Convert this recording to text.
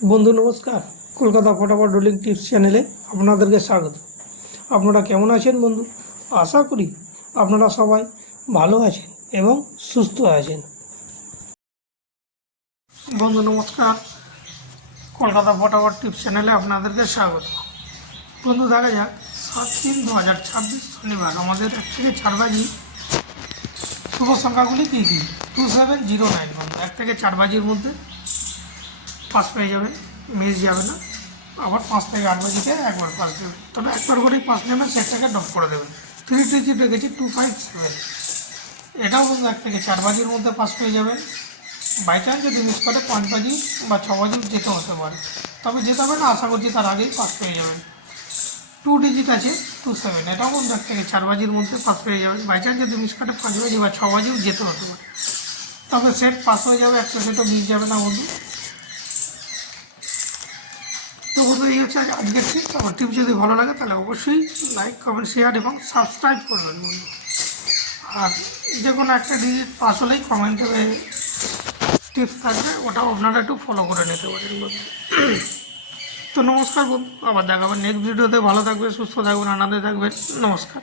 বন্ধু নমস্কার। কলকাতা ফটাফট রোলিং টিপস চ্যানেলে আপনাদেরকে স্বাগত। আপনারা কেমন আছেন বন্ধু? আশা করি আপনারা সবাই ভালো আছেন এবং সুস্থ আছেন। বন্ধু নমস্কার, কলকাতা ফটাফট টিপস চ্যানেলে আপনাদেরকে স্বাগত। বন্ধু দেখা যাক 7/3/2026 শনিবার আমাদের 1 থেকে 4 বাজি শুভ সংখ্যাগুলি কী কী। 2709 বন্ধু 1 থেকে 4 বাজির মধ্যে পাস পেয়ে যাবেন, মিস যাবে না। আবার 5 থেকে 8 বাজিতে একবার পাস দেবেন, তবে একবার করেই পাস নেবেন, সেটাকে ড্রপ করে দেবেন। 3 ডিজিট রেখেছি 257, এটাও বন্ধু 1 থেকে 4 বাজির মধ্যে পাস পেয়ে যাবেন। বাই চান্স যদি মিস করে 5 বাজি বা 6 বাজি যেতে হতে পারে, তবে যেতে হবে না, আশা করছি তার আগেই পাস পেয়ে যাবেন। 2 ডিজিট আছে 27, এটাও বন্ধু 1 থেকে 4 বাজির মধ্যে পাস পেয়ে যাবেন। বাই চান্স যদি মিস করে 5 বাজি বা 6 বাজিও যেতে হতে পারে, তবে সেট পাস হয়ে যাবে, একটা সেটও মিস যাবে না বন্ধু। তো বন্ধু এই হচ্ছে আজকের টিপস। আমার টিপস যদি ভালো লাগে তাহলে অবশ্যই লাইক, কমেন্ট, শেয়ার এবং সাবস্ক্রাইব করবেন বন্ধু। আর যে কোনো একটা ডিজিট পাস হলেই কমেন্টে টিপস থাকবে, ওটাও আপনারা একটু ফলো করে নিতে পারেন বন্ধু। তো নমস্কার বন্ধু, আবার দেখাবেন নেক্সট ভিডিওতে। ভালো থাকবে, সুস্থ থাকবেন, আনন্দে থাকবেন। নমস্কার।